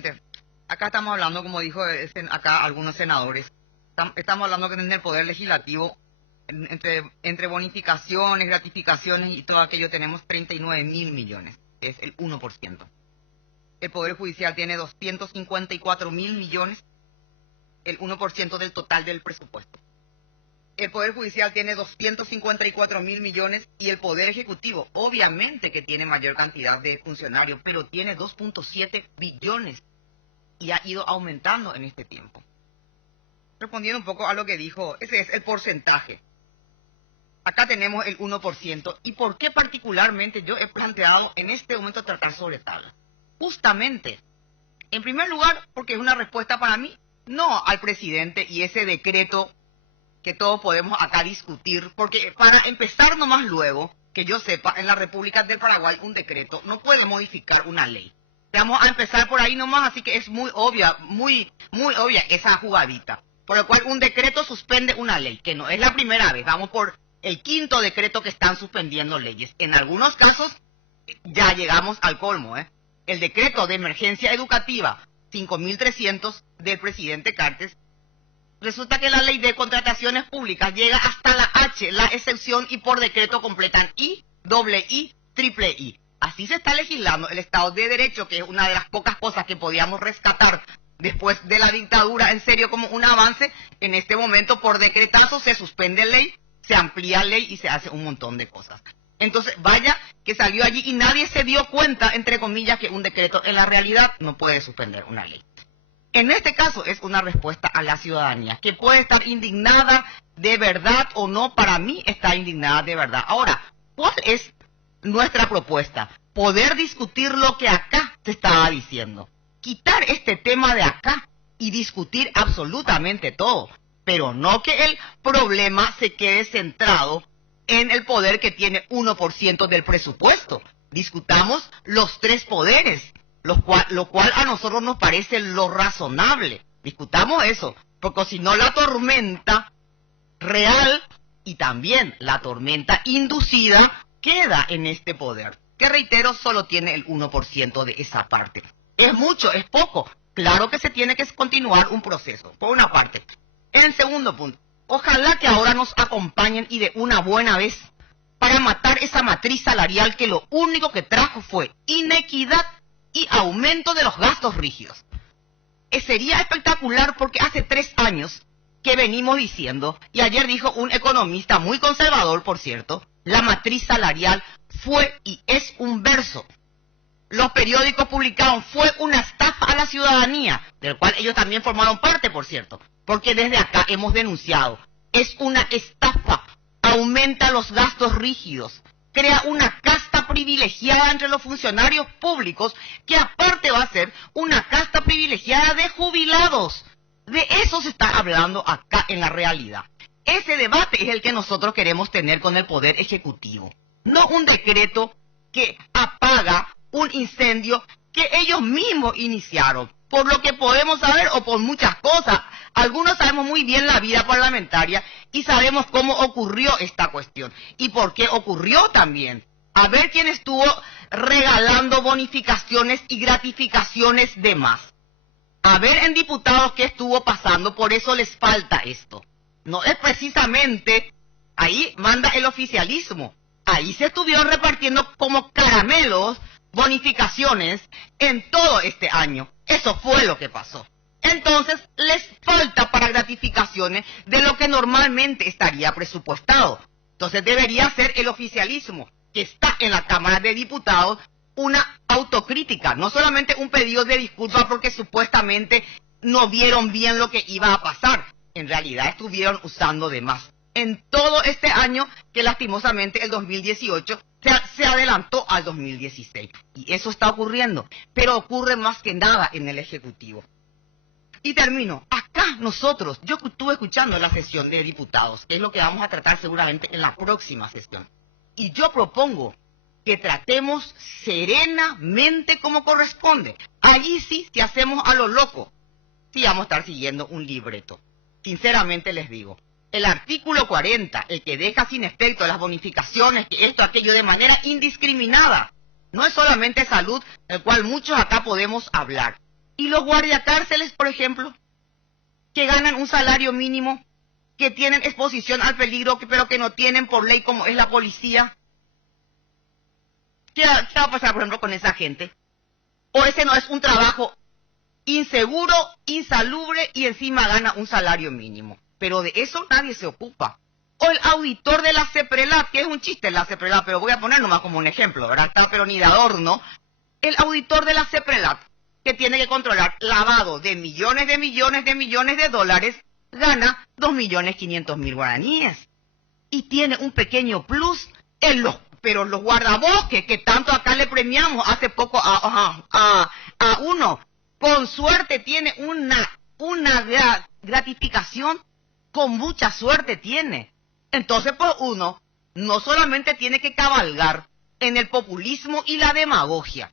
presidente, acá estamos hablando, como dijo acá algunos senadores, estamos hablando que en el Poder Legislativo, entre bonificaciones, gratificaciones y todo aquello, tenemos 39.000 millones, que es el 1%. El Poder Judicial tiene 254.000 millones, el 1% del total del presupuesto. El Poder Judicial tiene 254.000 millones y el Poder Ejecutivo, obviamente que tiene mayor cantidad de funcionarios, pero tiene 2.7 billones y ha ido aumentando en este tiempo. Respondiendo un poco a lo que dijo, ese es el porcentaje. Acá tenemos el 1%. ¿Y por qué particularmente yo he planteado en este momento tratar sobre tablas? Justamente, en primer lugar, porque es una respuesta para mí, no al presidente y ese decreto que todos podemos acá discutir, porque para empezar nomás luego, que yo sepa, en la República del Paraguay un decreto no puede modificar una ley. Vamos a empezar por ahí nomás, así que es muy obvia, muy obvia esa jugadita. Por lo cual un decreto suspende una ley, que no es la primera vez, vamos por el quinto decreto que están suspendiendo leyes. En algunos casos ya llegamos al colmo, ¿eh? El decreto de emergencia educativa 5.300 del presidente Cartes, resulta que la ley de contrataciones públicas llega hasta la H, la excepción, y por decreto completan I, doble I, triple I. Así se está legislando el Estado de Derecho, que es una de las pocas cosas que podíamos rescatar después de la dictadura, en serio, como un avance. En este momento, por decretazo, se suspende ley, se amplía ley y se hace un montón de cosas. Entonces, vaya que salió allí y nadie se dio cuenta, entre comillas, que un decreto en la realidad no puede suspender una ley. En este caso es una respuesta a la ciudadanía, que puede estar indignada de verdad o no. Para mí está indignada de verdad. Ahora, ¿cuál es nuestra propuesta? Poder discutir lo que acá se estaba diciendo. Quitar este tema de acá y discutir absolutamente todo. Pero no que el problema se quede centrado en el poder que tiene 1% del presupuesto. Discutamos los tres poderes, lo cual a nosotros nos parece lo razonable. Discutamos eso, porque si no la tormenta real y también la tormenta inducida queda en este poder, que reitero, solo tiene el 1% de esa parte. ¿Es mucho? ¿Es poco? Claro que se tiene que continuar un proceso, por una parte. En el segundo punto, ojalá que ahora nos acompañen y de una buena vez para matar esa matriz salarial que lo único que trajo fue inequidad y aumento de los gastos rígidos. Sería espectacular porque hace 3 años que venimos diciendo, y ayer dijo un economista muy conservador, por cierto, la matriz salarial fue y es un verso. Los periódicos publicaron, fue una estafa a la ciudadanía, del cual ellos también formaron parte, por cierto, porque desde acá hemos denunciado, es una estafa, aumenta los gastos rígidos, crea una casta privilegiada entre los funcionarios públicos, que aparte va a ser una casta privilegiada de jubilados. De eso se está hablando acá en la realidad. Ese debate es el que nosotros queremos tener con el Poder Ejecutivo. No un decreto que apaga un incendio que ellos mismos iniciaron. Por lo que podemos saber, o por muchas cosas, algunos sabemos muy bien la vida parlamentaria y sabemos cómo ocurrió esta cuestión y por qué ocurrió también. A ver quién estuvo regalando bonificaciones y gratificaciones de más. A ver en diputados qué estuvo pasando, por eso les falta esto. No es precisamente, ahí manda el oficialismo, ahí se estuvieron repartiendo como caramelos bonificaciones en todo este año. Eso fue lo que pasó. Entonces, les falta para gratificaciones de lo que normalmente estaría presupuestado. Entonces, debería ser el oficialismo, que está en la Cámara de Diputados, una autocrítica, no solamente un pedido de disculpas porque supuestamente no vieron bien lo que iba a pasar. En realidad, estuvieron usando de más. En todo este año, que lastimosamente el 2018 se adelantó al 2016. Y eso está ocurriendo, pero ocurre más que nada en el Ejecutivo. Y termino. Acá nosotros, yo estuve escuchando la sesión de diputados, que es lo que vamos a tratar seguramente en la próxima sesión. Y yo propongo que tratemos serenamente como corresponde. Allí sí, si hacemos a lo loco, sí vamos a estar siguiendo un libreto. Sinceramente les digo. El artículo 40, el que deja sin efecto las bonificaciones, que esto, aquello, de manera indiscriminada, no es solamente salud, del cual muchos acá podemos hablar. Y los guardiacárceles, por ejemplo, que ganan un salario mínimo, que tienen exposición al peligro, pero que no tienen por ley como es la policía. ¿Qué va a pasar, por ejemplo, con esa gente? O ese no es un trabajo inseguro, insalubre y encima gana un salario mínimo. Pero de eso nadie se ocupa. O el auditor de la CEPRELAT, que es un chiste la CEPRELAT, pero voy a poner nomás como un ejemplo, ¿verdad? Está pero ni de adorno. El auditor de la CEPRELAT, que tiene que controlar lavado de millones de dólares, gana 2.500.000 guaraníes. Y tiene un pequeño plus pero los guardabosques, que tanto acá le premiamos hace poco a uno, con suerte tiene una gratificación, con mucha suerte tiene. Entonces, pues uno no solamente tiene que cabalgar en el populismo y la demagogia,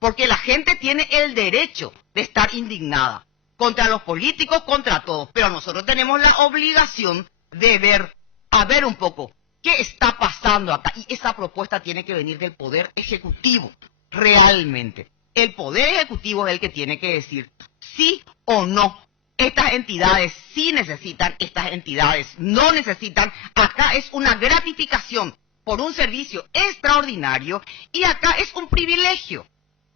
porque la gente tiene el derecho de estar indignada contra los políticos, contra todos, pero nosotros tenemos la obligación de ver un poco qué está pasando acá, y esa propuesta tiene que venir del Poder Ejecutivo, realmente. El Poder Ejecutivo es el que tiene que decir sí o no. Estas entidades sí necesitan, estas entidades no necesitan. Acá es una gratificación por un servicio extraordinario y acá es un privilegio.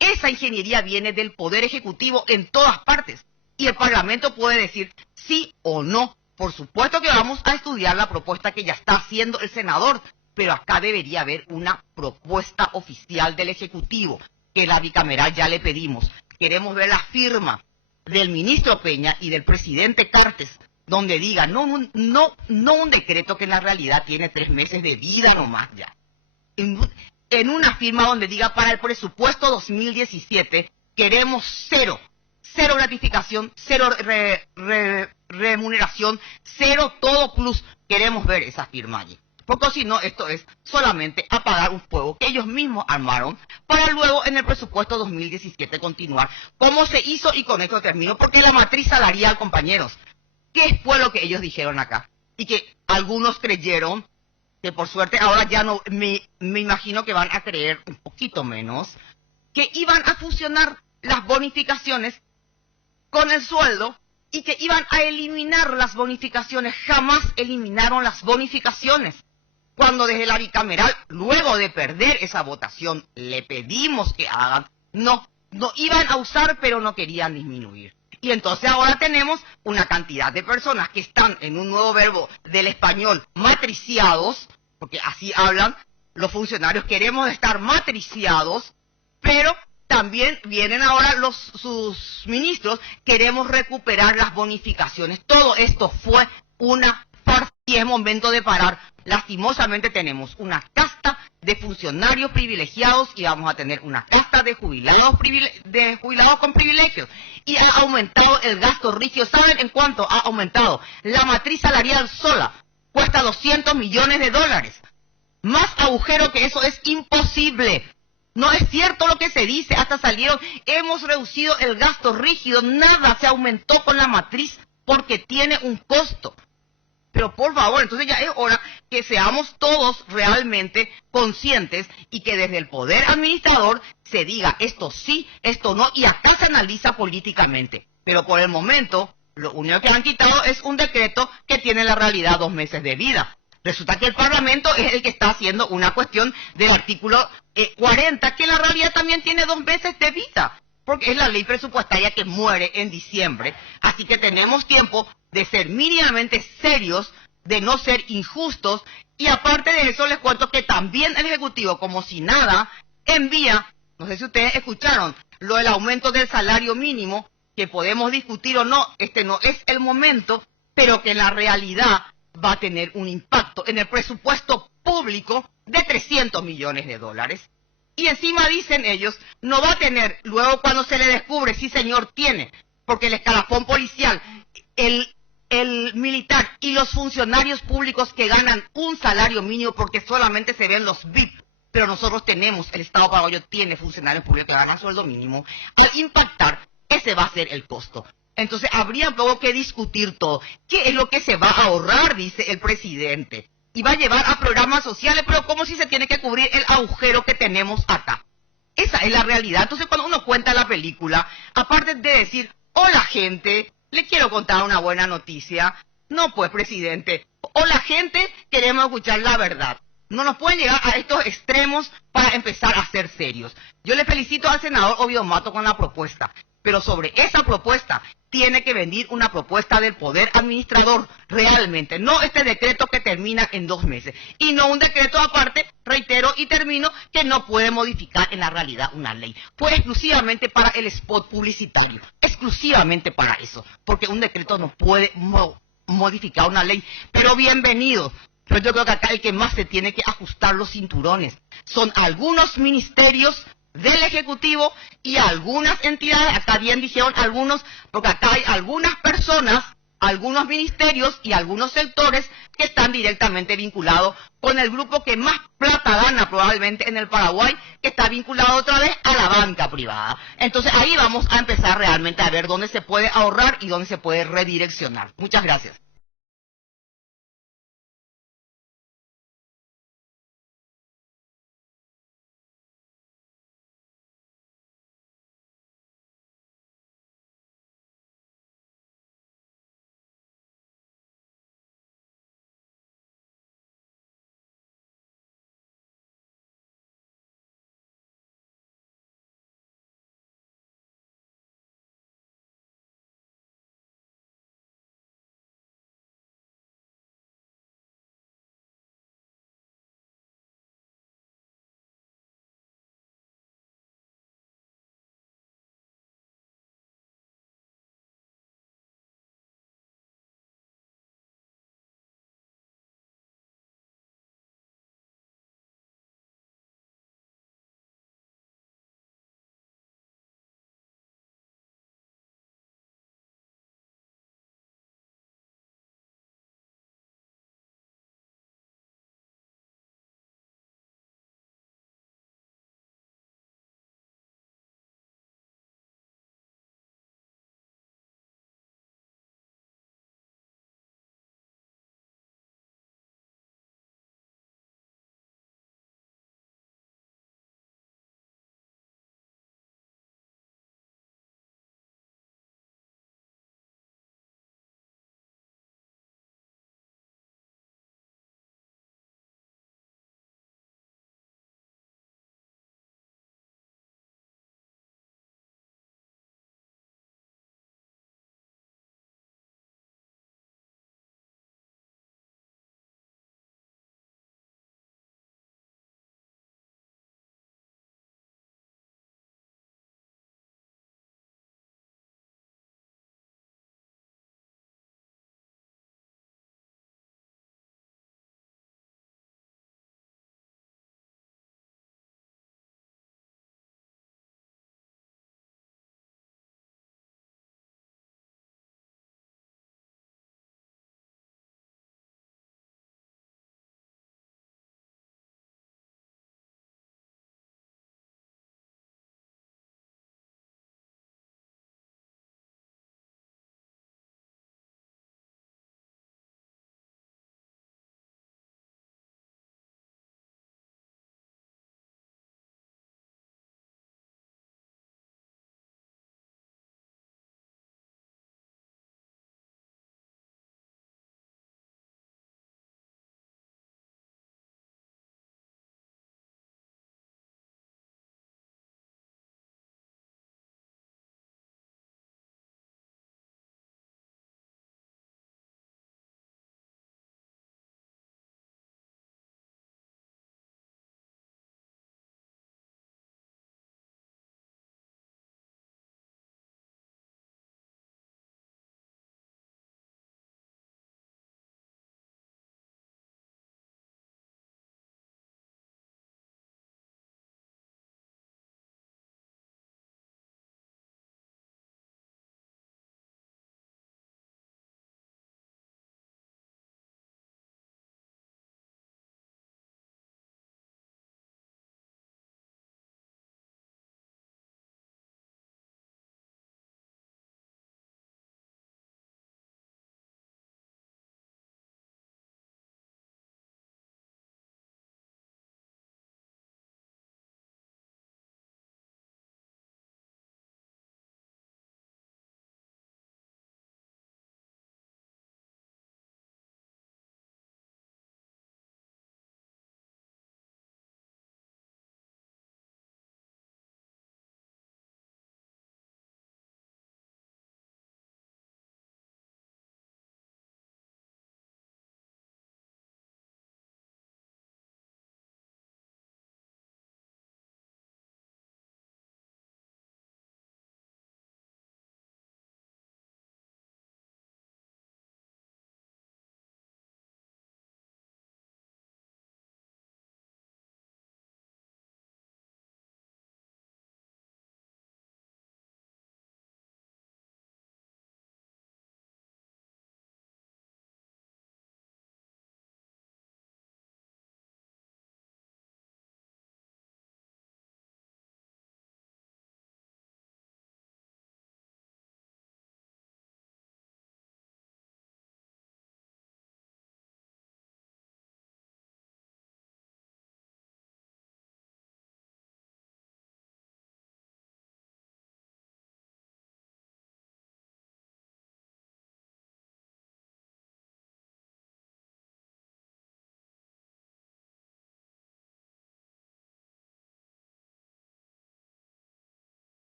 Esa ingeniería viene del Poder Ejecutivo en todas partes y el Parlamento puede decir sí o no. Por supuesto que vamos a estudiar la propuesta que ya está haciendo el senador, pero acá debería haber una propuesta oficial del Ejecutivo, que la bicameral ya le pedimos. Queremos ver la firma del ministro Peña y del presidente Cartes, donde diga, no un decreto que en la realidad tiene 3 meses de vida nomás ya. En una firma donde diga, para el presupuesto 2017 queremos cero gratificación, cero remuneración, cero todo plus. Queremos ver esa firma allí. Porque si no, esto es solamente apagar un fuego que ellos mismos armaron para luego en el presupuesto 2017 continuar como se hizo. Y con esto termino, porque la matriz salarial, compañeros, ¿qué fue lo que ellos dijeron acá? Y que algunos creyeron, que por suerte ahora ya no, me imagino que van a creer un poquito menos, que iban a fusionar las bonificaciones con el sueldo y que iban a eliminar las bonificaciones. Jamás eliminaron las bonificaciones. Cuando desde la bicameral, luego de perder esa votación, le pedimos que hagan, no iban a usar, pero no querían disminuir. Y entonces ahora tenemos una cantidad de personas que están en un nuevo verbo del español, matriciados, porque así hablan los funcionarios, queremos estar matriciados, pero también vienen ahora sus ministros, queremos recuperar las bonificaciones. Todo esto fue una farsa y es momento de parar. Lastimosamente tenemos una casta de funcionarios privilegiados y vamos a tener una casta de jubilados con privilegios. Y ha aumentado el gasto rígido. ¿Saben en cuánto ha aumentado? La matriz salarial sola cuesta 200 millones de dólares. Más agujero que eso es imposible. No es cierto lo que se dice, hasta salieron, hemos reducido el gasto rígido, nada se aumentó con la matriz porque tiene un costo. Pero por favor, entonces ya es hora que seamos todos realmente conscientes y que desde el poder administrador se diga esto sí, esto no, y acá se analiza políticamente. Pero por el momento, lo único que han quitado es un decreto que tiene en la realidad 2 meses de vida. Resulta que el Parlamento es el que está haciendo una cuestión del artículo 40, que en la realidad también tiene 2 meses de vida, porque es la ley presupuestaria que muere en diciembre. Así que tenemos tiempo de ser mínimamente serios, de no ser injustos, y aparte de eso les cuento que también el Ejecutivo, como si nada, envía, no sé si ustedes escucharon, lo del aumento del salario mínimo, que podemos discutir o no, este no es el momento, pero que en la realidad va a tener un impacto en el presupuesto público de 300 millones de dólares. Y encima dicen ellos, no va a tener, luego cuando se le descubre, sí señor tiene, porque el escalafón policial, el militar y los funcionarios públicos que ganan un salario mínimo, porque solamente se ven los VIP, pero nosotros tenemos, el Estado paraguayo tiene funcionarios públicos que ganan sueldo mínimo, al impactar, ese va a ser el costo. Entonces habría un poco que discutir todo. ¿Qué es lo que se va a ahorrar? Dice el presidente. Y va a llevar a programas sociales, pero ¿cómo si se tiene que cubrir el agujero que tenemos acá? Esa es la realidad. Entonces, cuando uno cuenta la película, aparte de decir, hola gente, le quiero contar una buena noticia. No, pues, presidente. Hola gente, queremos escuchar la verdad. No nos pueden llegar a estos extremos para empezar a ser serios. Yo le felicito al senador Ovidio Mato con la propuesta, pero sobre esa propuesta tiene que venir una propuesta del poder administrador realmente, no este decreto que termina en 2 meses, y no un decreto aparte, reitero y termino, que no puede modificar en la realidad una ley. Fue exclusivamente para el spot publicitario, exclusivamente para eso, porque un decreto no puede modificar una ley, pero bienvenido. Pero yo creo que acá el que más se tiene que ajustar los cinturones son algunos ministerios del Ejecutivo y algunas entidades, acá bien dijeron algunos, porque acá hay algunas personas, algunos ministerios y algunos sectores que están directamente vinculados con el grupo que más plata gana probablemente en el Paraguay, que está vinculado otra vez a la banca privada. Entonces ahí vamos a empezar realmente a ver dónde se puede ahorrar y dónde se puede redireccionar. Muchas gracias.